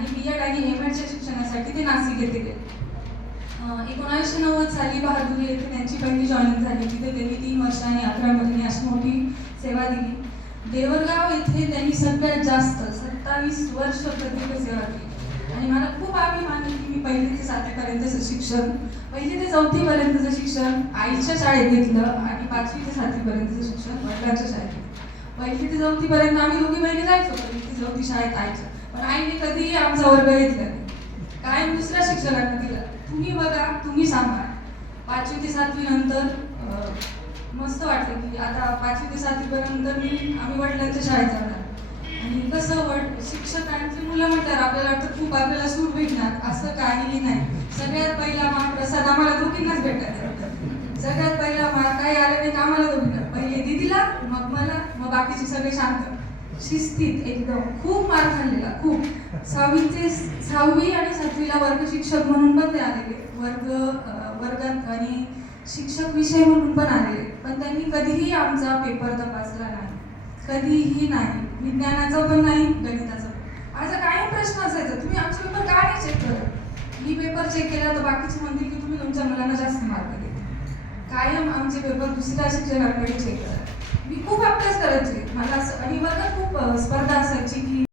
आणि B.Ed आणि M.Edच्या शिक्षणासाठी ते नाशिक येथे गेले. 1990 साली बहादुरी येथे त्यांची पहिली जॉईनिंग झाली. तिथे त्यांनी 3 वर्ष आणि 11 महिने अशी मोठी सेवा दिली. देवरगाव येथे त्यांनी सगळ्यात जास्त 27 वर्ष प्रदीर्घ सेवा केली. आणि मला खूप अभिमान आहे की मी 1ली ते 7वी पर्यंतचं शिक्षण, 1ली ते 4थी पर्यंतचं शिक्षण आईच्या शाळेत घेतलं आणि 5वी ते 7वी पर्यंतचं शिक्षण वडिलांच्या शाळेत घेतलं. 1ली ते 4थी पर्यंत आम्ही दोघी बहिणी जायचो, 1ली ते 4थी शाळेत आईच्या, पण आईने कधीही आमचा वर्ग घेतला नाही. कायम दुसऱ्या शिक्षकांना दिला, तुम्ही बघा, तुम्ही सांभाळा. 5वी ते 7वी नंतर मस्त वाटलं की आता 5वी ते 7वी पर्यंत आम्ही वडिलांच्या शाळेत जाणार. आणि कसं शिक्षकांची मुलं म्हटल्यावर आपल्याला वाटतं खूप आपल्याला सूट भेटणार, असं काहीही नाही. सगळ्यात पहिला महाप्रसाद आम्हाला दोघींनाच भेटायचा. सगळ्यात पहिला काही आलं नाही का आम्हाला दोघींना, पहिले दीदीला, मग मला, मग बाकीचे सगळे शांत शिस्तीत एकदम. खूप मार खाल्लेला, खूप. 6वी आणि 7वीला वर्ग शिक्षक म्हणून पण ते आलेले, वर्गात आणि शिक्षक विषय म्हणून पण आलेले, पण त्यांनी कधीही आमचा पेपर तपासला नाही, कधीही नाही. विज्ञानाचा पण नाही, गणिताचा पण. माझा कायम प्रश्न असायचा, तुम्ही आमचा पेपर का नाही चेक करत? मी पेपर चेक केला तर बाकीचे म्हणतील की तुम्ही तुमच्या मुलांना जास्त मार्क देता. कायम आमचे पेपर दुसऱ्या शिक्षकांकडे चेक करा. मी खूप अभ्यास करायचे, मला असं. आणि वर्गात खूप स्पर्धा असायची की